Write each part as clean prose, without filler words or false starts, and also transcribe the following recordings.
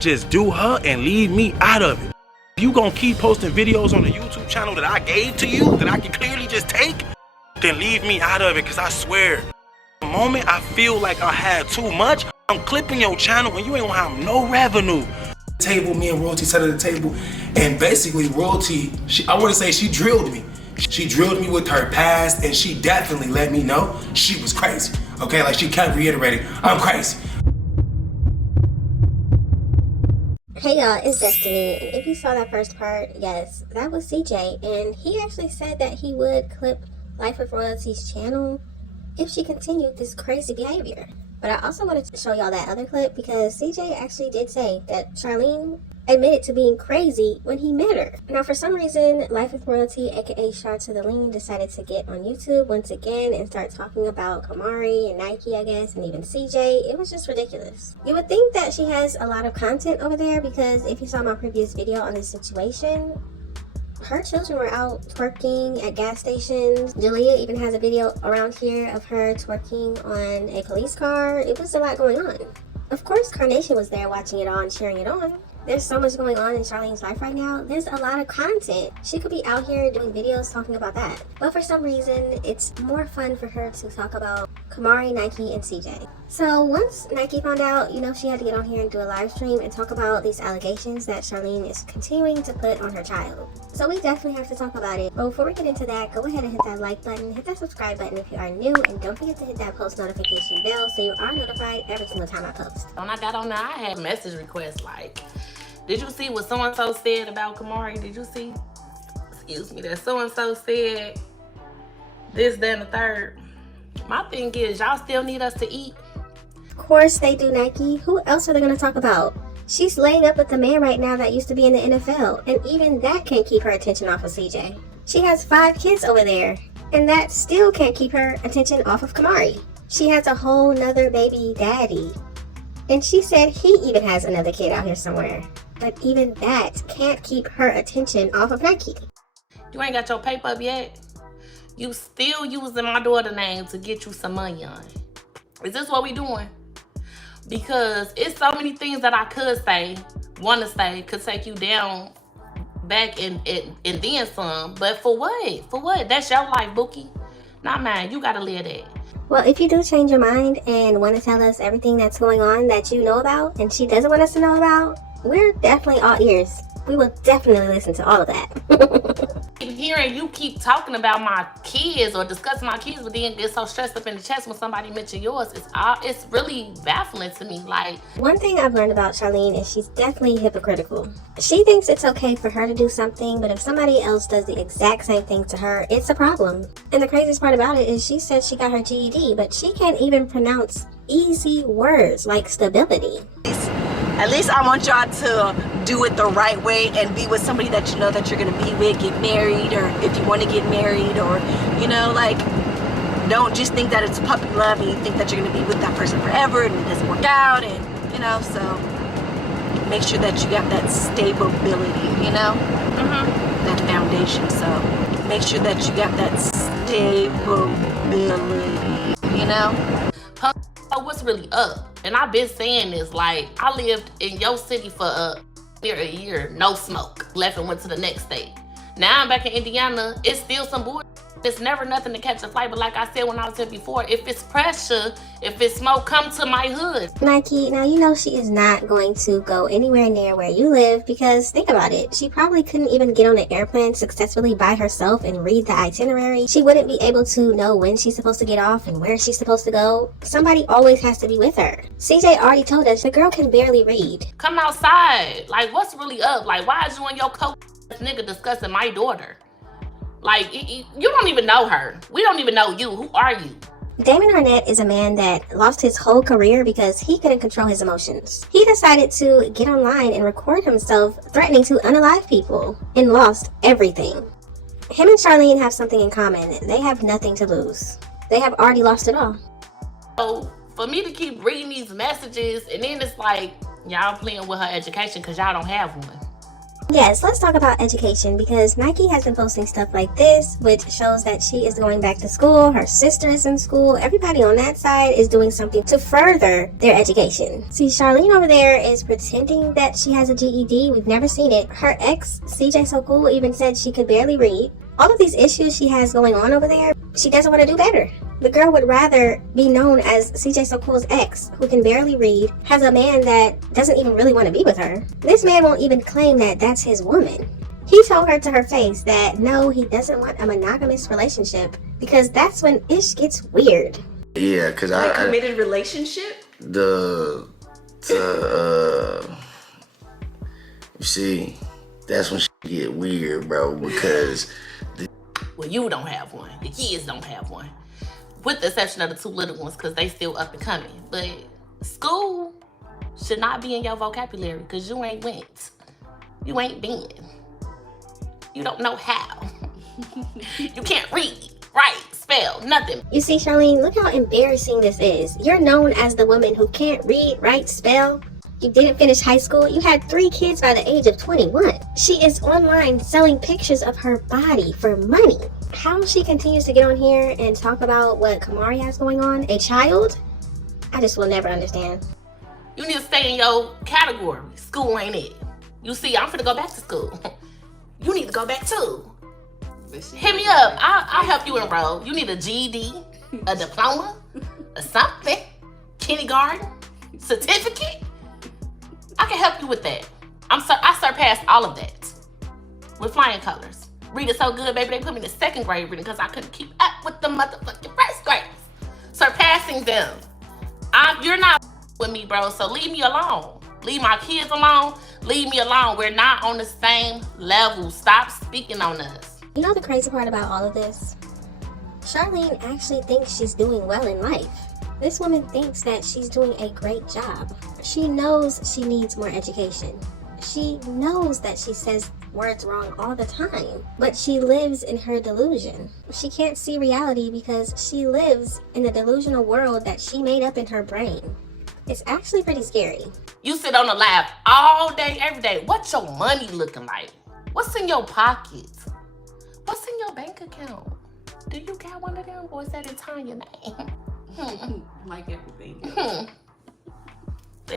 Just do her and leave me out of it. If you gonna keep posting videos on the YouTube channel that I gave to you, that I can clearly just take, then leave me out of it, because I swear, the moment I feel like I had too much, I'm clipping your channel and you ain't gonna have no revenue. Table, me and Royalty sat at the table, and basically Royalty, I wanna say she drilled me. She drilled me with her past, and she definitely let me know she was crazy. Okay, like she kept reiterating, I'm crazy. Hey y'all, it's Destiny, and if you saw that first part, yes, that was CJ, and he actually said that he would clip Life with Royalty's channel if she continued this crazy behavior. But I also wanted to show y'all that other clip because CJ actually did say that Charlene admitted to being crazy when he met her. Now, for some reason, Life with Royalty, aka Shar to the Lean, decided to get on YouTube once again and start talking about Camari and Nike, I guess, and even CJ. It was just ridiculous. You would think that she has a lot of content over there because if you saw my previous video on this situation, her children were out twerking at gas stations. Jalea even has a video around here of her twerking on a police car. It was a lot going on. Of course, Carnation was there watching it all and cheering it on. There's so much going on in Charlene's life right now. There's a lot of content. She could be out here doing videos talking about that. But for some reason, it's more fun for her to talk about Camari, Nike, and CJ. So once Nike found out, she had to get on here and do a live stream and talk about these allegations that Charlene is continuing to put on her child. So we definitely have to talk about it. But before we get into that, go ahead and hit that like button, hit that subscribe button if you are new, and don't forget to hit that post notification bell so you are notified every single time I post. When I got on there, I had a message request like, did you see what so-and-so said about Camari? Did you see, that so-and-so said this, that, and the third? My thing is, y'all still need us to eat? Of course they do, Nike. Who else are they going to talk about? She's laying up with the man right now that used to be in the NFL, and even that can't keep her attention off of CJ. She has 5 kids over there, and that still can't keep her attention off of Camari. She has a whole nother baby daddy, and she said he even has another kid out here somewhere. But even that can't keep her attention off of Nike. You ain't got your paper up yet? You still using my daughter's name to get you some money on. Is this what we doing? Because it's so many things that I could say, want to say, could take you down back and then some. But for what? For what? That's your life, Bookie. Not mine. You gotta live that. Well, if you do change your mind and want to tell us everything that's going on that you know about and she doesn't want us to know about, we're definitely all ears. We will definitely listen to all of that. Hearing you keep talking about my kids or discussing my kids, but then get so stressed up in the chest when somebody mentions yours, it's really baffling to me. Like, one thing I've learned about Charlene is she's definitely hypocritical. She thinks it's okay for her to do something, but if somebody else does the exact same thing to her, it's a problem. And the craziest part about it is she said she got her GED, but she can't even pronounce easy words like stability. At least I want y'all to do it the right way and be with somebody that you know that you're going to be with, get married, or if you want to get married, or, like, don't just think that it's puppy love and you think that you're going to be with that person forever and it doesn't work out, and, so make sure that you got that stability, that foundation. So make sure that you got that stability, what's really up? And I've been saying this, like, I lived in your city for near a year, no smoke, left and went to the next state. Now I'm back in Indiana, it's still some bullshit. It's never nothing to catch a flight, but like I said when I was here before, if it's pressure, if it's smoke, come to my hood. Nike, now she is not going to go anywhere near where you live because think about it. She probably couldn't even get on an airplane successfully by herself and read the itinerary. She wouldn't be able to know when she's supposed to get off and where she's supposed to go. Somebody always has to be with her. CJ already told us the girl can barely read. Come outside. Like, what's really up? Like, why is you and your nigga discussing my daughter? Like, you don't even know her. We don't even know you. Who are you? Damon Arnett is a man that lost his whole career because he couldn't control his emotions. He decided to get online and record himself threatening to unalive people and lost everything. Him and Charlene have something in common. They have nothing to lose. They have already lost it all. So for me to keep reading these messages and then it's like, y'all playing with her education because y'all don't have one. Yes, let's talk about education, because Nike has been posting stuff like this, which shows that she is going back to school, her sister is in school, everybody on that side is doing something to further their education. See, Charlene over there is pretending that she has a GED. We've never seen it. Her ex, CJ So Cool, even said she could barely read. All of these issues she has going on over there, she doesn't want to do better. The girl would rather be known as CJ So Cool's ex, who can barely read, has a man that doesn't even really want to be with her. This man won't even claim that that's his woman. He told her to her face that no, he doesn't want a monogamous relationship, because that's when ish gets weird. Yeah, because a committed relationship? You see, that's when shit get weird, bro, because... Well, you don't have one. The kids don't have one. With the exception of the two little ones, because they still up and coming. But school should not be in your vocabulary, because you ain't went. You ain't been. You don't know how. You can't read, write, spell, nothing. You see, Charlene, look how embarrassing this is. You're known as the woman who can't read, write, spell. You didn't finish high school. You had 3 kids by the age of 21. She is online selling pictures of her body for money. How she continues to get on here and talk about what Camari has going on, a child, I just will never understand. You need to stay in your category. School ain't it. You see, I'm finna go back to school. You need to go back too. Hit me up. I'll help you enroll. You need a GED, a diploma, or something. Kindergarten, certificate. I can help you with that. I surpassed all of that with flying colors. Reading so good, baby, they put me in the 2nd grade reading because I couldn't keep up with the motherfucking 1st graders. Surpassing them. You're not with me, bro, so leave me alone. Leave my kids alone. Leave me alone. We're not on the same level. Stop speaking on us. You know the crazy part about all of this? Charlene actually thinks she's doing well in life. This woman thinks that she's doing a great job. She knows she needs more education. She knows that she says words wrong all the time, but she lives in her delusion. She can't see reality because she lives in the delusional world that she made up in her brain. It's actually pretty scary. You sit on the lab all day, every day. What's your money looking like? What's in your pockets? What's in your bank account? Do you got one of them, or is that Tanya name? Like everything.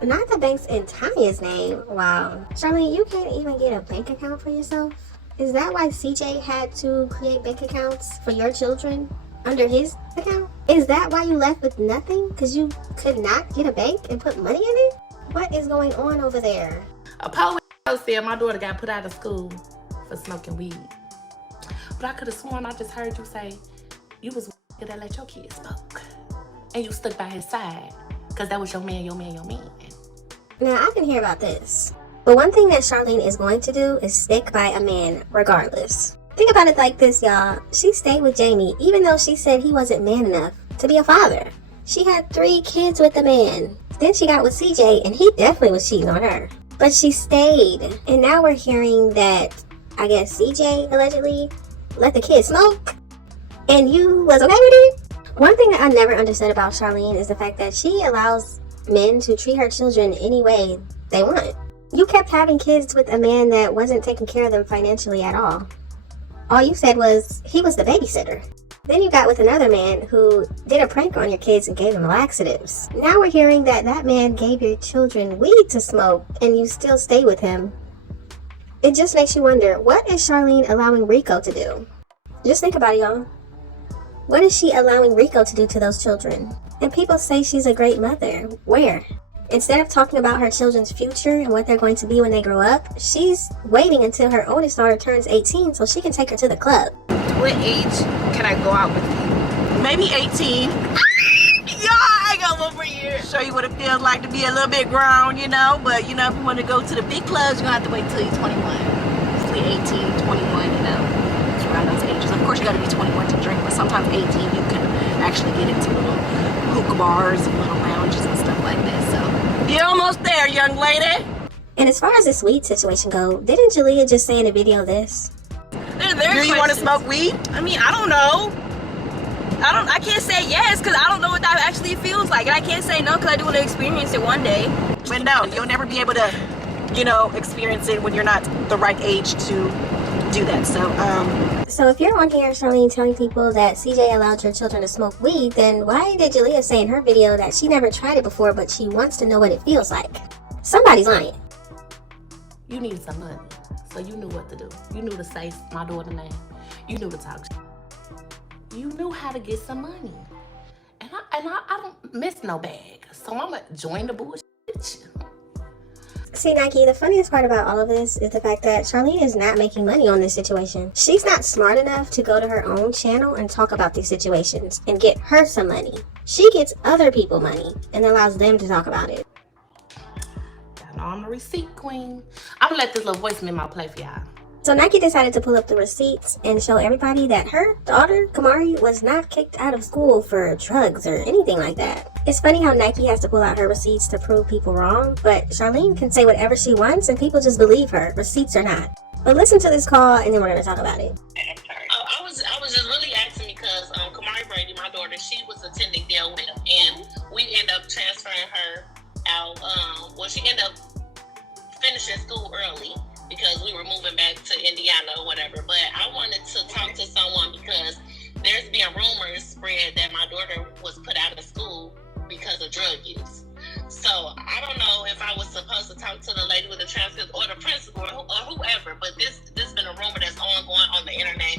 Not the bank's in Tanya's name. Wow. Charlene, you can't even get a bank account for yourself? Is that why CJ had to create bank accounts for your children under his account? Is that why you left with nothing? Because you could not get a bank and put money in it? What is going on over there? A poet said my daughter got put out of school for smoking weed. But I could have sworn I just heard you say you was that let your kids smoke. And you stuck by his side. Because that was your man, your man, your man. Now, I can hear about this. But one thing that Charlene is going to do is stick by a man regardless. Think about it like this, y'all. She stayed with Jamie even though she said he wasn't man enough to be a father. She had 3 kids with the man. Then she got with CJ and he definitely was cheating on her. But she stayed. And now we're hearing that, I guess CJ allegedly let the kids smoke. And you was okay with it? One thing that I never understood about Charlene is the fact that she allows men to treat her children any way they want. You kept having kids with a man that wasn't taking care of them financially at all. All you said was he was the babysitter. Then you got with another man who did a prank on your kids and gave them laxatives. Now we're hearing that that man gave your children weed to smoke and you still stay with him. It just makes you wonder, what is Charlene allowing Rico to do? Just think about it, y'all. What is she allowing Rico to do to those children? And people say she's a great mother. Where? Instead of talking about her children's future and what they're going to be when they grow up, she's waiting until her oldest daughter turns 18 so she can take her to the club. What age can I go out with you? Maybe 18. Yeah, I got 1 more year. Show you what it feels like to be a little bit grown, you know. But, you know, if you want to go to the big clubs, you're going to have to wait till you're 21. It's 18, 21, you know. Around those ages. Of course, you got to be 21 to drink, but sometimes 18 you can actually get into little hookah bars and little lounges and stuff like that. So you're almost there, young lady. And as far as this weed situation go, didn't Jalea just say in a video this? Do you want to smoke weed? I mean, I don't know. I can't say yes because I don't know what that actually feels like, and I can't say no because I do want to experience it one day. But no, you'll never be able to you know, experience it when you're not the right age to do that. So if you're on here, Charlene, telling people that CJ allowed your children to smoke weed, then why did Jalea say in her video that she never tried it before, but she wants to know what it feels like? Somebody's lying. You needed some money, so you knew what to do. You knew to say my daughter's name. You knew to talk shit. You knew how to get some money. And I don't miss no bag, so I'ma join the bullshit. See, Nike, the funniest part about all of this is the fact that Charlene is not making money on this situation. She's not smart enough to go to her own channel and talk about these situations and get her some money. She gets other people money and allows them to talk about it. Y'all know I'm a receipt queen. I'm gonna let this little voice memo play for y'all. So Nike decided to pull up the receipts and show everybody that her daughter, Camari, was not kicked out of school for drugs or anything like that. It's funny how Nike has to pull out her receipts to prove people wrong, but Charlene can say whatever she wants and people just believe her, receipts or not. But listen to this call and then we're going to talk about it. I was just really asking because Camari Brady, my daughter, she was attending Dale with, and we ended up transferring her out. She ended up finishing school early, because we were moving back to Indiana or whatever. But I wanted to talk to someone because there's been rumors spread that my daughter was put out of school because of drug use. So I don't know if I was supposed to talk to the lady with the transcript or the principal or whoever, but this been a rumor that's ongoing on the internet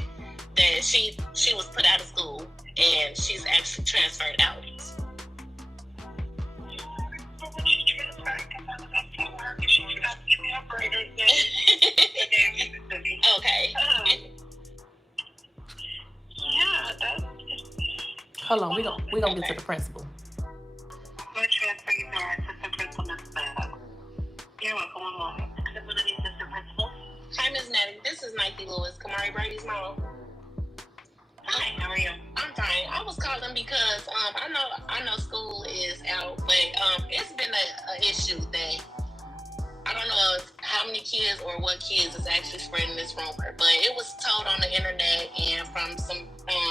that she was put out of school and she's actually transferred out. Okay. Yeah, that's... Hold on, we gonna get to the principal. I'm going to transfer you to our assistant principal, Ms. Bell. You're welcome. One moment. Assistant principal. Hi, Ms. Natty. This is Nike Lewis, Camari Brady's mom. Hi, how are you? I'm fine. I was calling because I know school is out, but it's been an issue that I don't know how many kids or what kids is actually spreading this rumor, but it was told on the internet and from some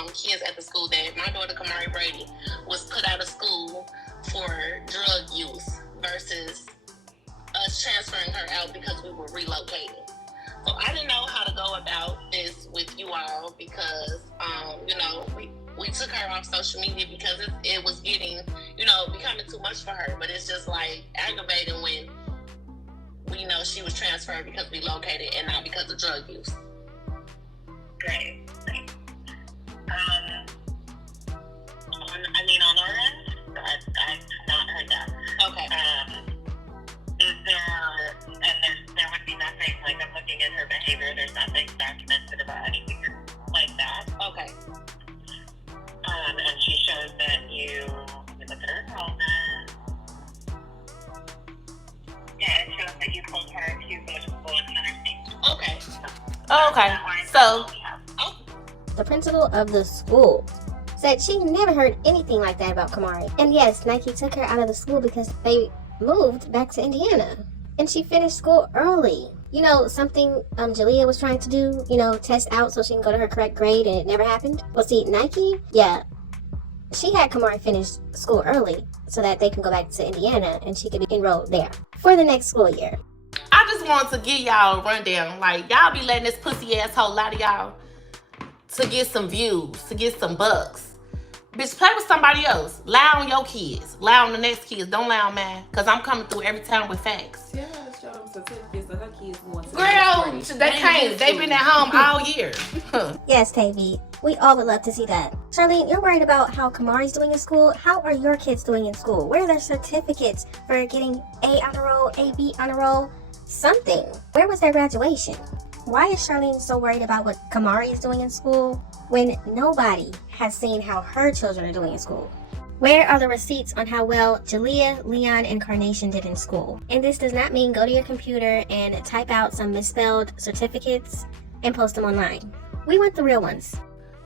kids at the school that my daughter Camari Brady was put out of school for drug use versus us transferring her out because we were relocating. So I didn't know how to go about this with you all because, we took her off social media because it was getting, becoming too much for her. But it's just like aggravating when we know she was transferred because we located and not because of drug use. Great. On our end, I've not heard that. Okay. There would be nothing, like I'm looking at her behavior, there's nothing documented about anything like that. Okay. And she shows that you look at her enrollment. Yeah, it shows that you told her to go to school and another thing. Okay. Okay, so The principal of the school said she never heard anything like that about Camari. And yes, Nike took her out of the school because they moved back to Indiana. And she finished school early. Something Jalea was trying to do, test out so she can go to her correct grade, and it never happened. Well, see, Nike, she had Camari finish school early so that they can go back to Indiana and she could be enrolled there for the next school year. I just want to give y'all a rundown. Like, y'all be letting this pussy asshole lie to y'all to get some views, to get some bucks. Bitch, play with somebody else. Lie on your kids. Lie on the next kids. Don't lie on mine. Because I'm coming through every time with facts. Yeah, show them certificates of her kids going to Girl, they can't. They've been at home all year. Yes, Tavy. We all would love to see that. Charlene, you're worried about how Camari's doing in school. How are your kids doing in school? Where are their certificates for getting A on a roll, AB on a roll? Something. Where was their graduation? Why is Charlene so worried about what Camari is doing in school when nobody has seen how her children are doing in school? Where are the receipts on how well Jalea, Leon, and Carnation did in school? And this does not mean go to your computer and type out some misspelled certificates and post them online. We want the real ones.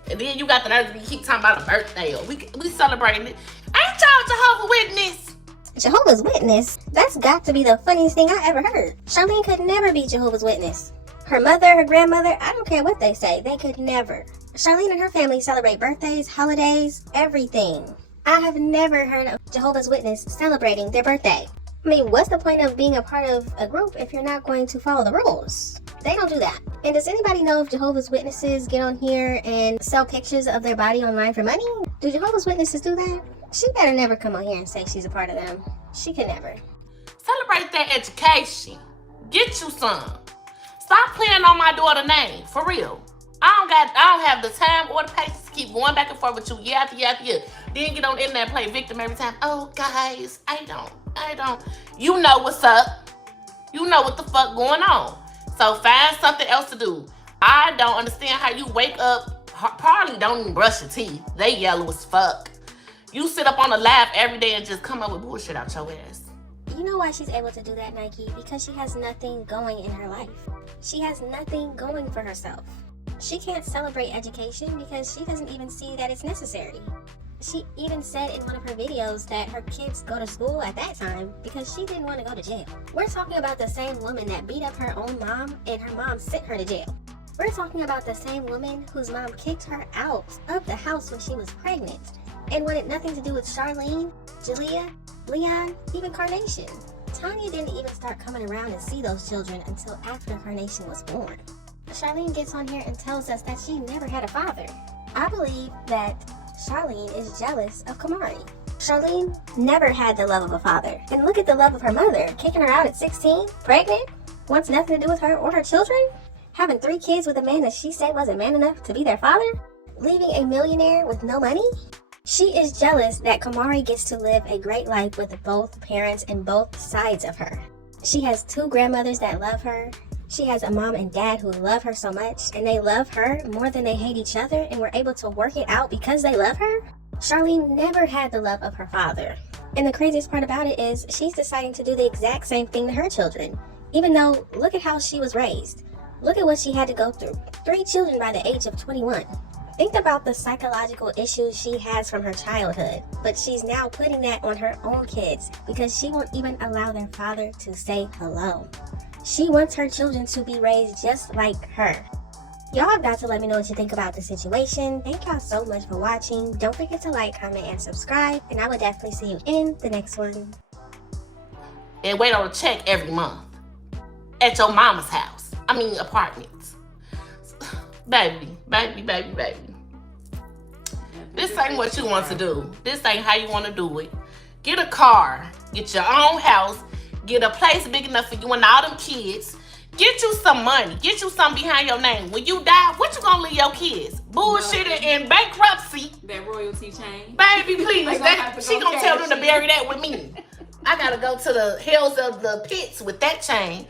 And then you got the nerve to keep talking about a birthday. Or we celebrating it. Ain't y'all Jehovah's Witness? Jehovah's Witness? That's got to be the funniest thing I ever heard. Charlene could never be Jehovah's Witness. Her mother, her grandmother, I don't care what they say, they could never. Charlene and her family celebrate birthdays, holidays, everything. I have never heard of Jehovah's Witness celebrating their birthday. I mean, what's the point of being a part of a group if you're not going to follow the rules? They don't do that. And does anybody know if Jehovah's Witnesses get on here and sell pictures of their body online for money? Do Jehovah's Witnesses do that? She better never come on here and say she's a part of them. She could never. Celebrate that education. Get you some. Stop playing on my daughter's name, for real. I don't have the time or the patience to keep going back and forth with you year after year after year. Then get on the internet and play victim every time. Oh, guys, I don't. You know what's up. You know what the fuck going on. So find something else to do. I don't understand how you wake up, probably don't even brush your teeth. They yellow as fuck. You sit up on the lab every day and just come up with bullshit out your ass. You know why she's able to do that, Nike? Because she has nothing going in her life. She has nothing going for herself. She can't celebrate education because she doesn't even see that it's necessary. She even said in one of her videos that her kids go to school at that time because she didn't want to go to jail. We're talking about the same woman that beat up her own mom and her mom sent her to jail. We're talking about the same woman whose mom kicked her out of the house when she was pregnant and wanted nothing to do with Charlene, Jalea, Leon, even Carnation. Tanya didn't even start coming around and see those children until after Carnation was born. Charlene gets on here and tells us that she never had a father. I believe that Charlene is jealous of Camari. Charlene never had the love of a father. And look at the love of her mother, kicking her out at 16, pregnant, wants nothing to do with her or her children, having 3 kids with a man that she said wasn't man enough to be their father, leaving a millionaire with no money. She is jealous that Camari gets to live a great life with both parents and both sides of her. She has 2 grandmothers that love her. She has a mom and dad who love her so much, and they love her more than they hate each other, and were able to work it out because they love her. Charlene never had the love of her father. And the craziest part about it is she's deciding to do the exact same thing to her children. Even though, look at how she was raised. Look at what she had to go through. 3 children by the age of 21. Think about the psychological issues she has from her childhood, but she's now putting that on her own kids because she won't even allow their father to say hello. She wants her children to be raised just like her. Y'all have got to let me know what you think about the situation. Thank y'all so much for watching. Don't forget to like, comment, and subscribe, and I will definitely see you in the next one. And wait on a check every month at your mama's house. Apartments. Baby. This ain't what you want to do. This ain't how you want to do it. Get a car. Get your own house. Get a place big enough for you and all them kids. Get you some money. Get you something behind your name. When you die, what you gonna leave your kids? Bullshitting and bankruptcy. That royalty chain. Baby, please. She gonna tell them to bury that with me. I gotta go to the hells of the pits with that chain.